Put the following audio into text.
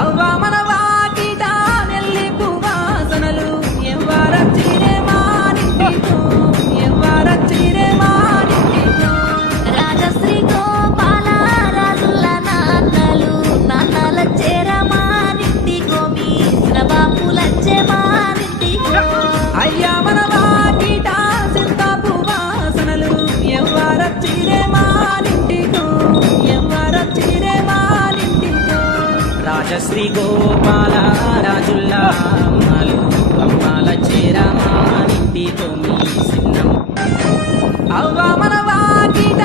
అవ్వ మన వాకిట నెల్లి పువ్వాసనలు ఎవ్వరచ్చిరే మానింటితో ఎవ్వరచ్చిరే మానింటితో రాజశ్రీ గోపాల రాజుల నాన్నలు నాన్నల చేరమానింటి గోమి బాపులచ్చే మానింటికో అయ్యా మన వాకిట సింత పువ్వాసనలు ఎవ్వరచ్చిరే మానింటితో ఎవ్వరచ్చిరే మానింటితో రాజశ్రీ గోపాల రాజుల్ల అమ్మలు అమ్మాల చేరమానింటితో మీ సిన్నం అవ్వ మన వాకిట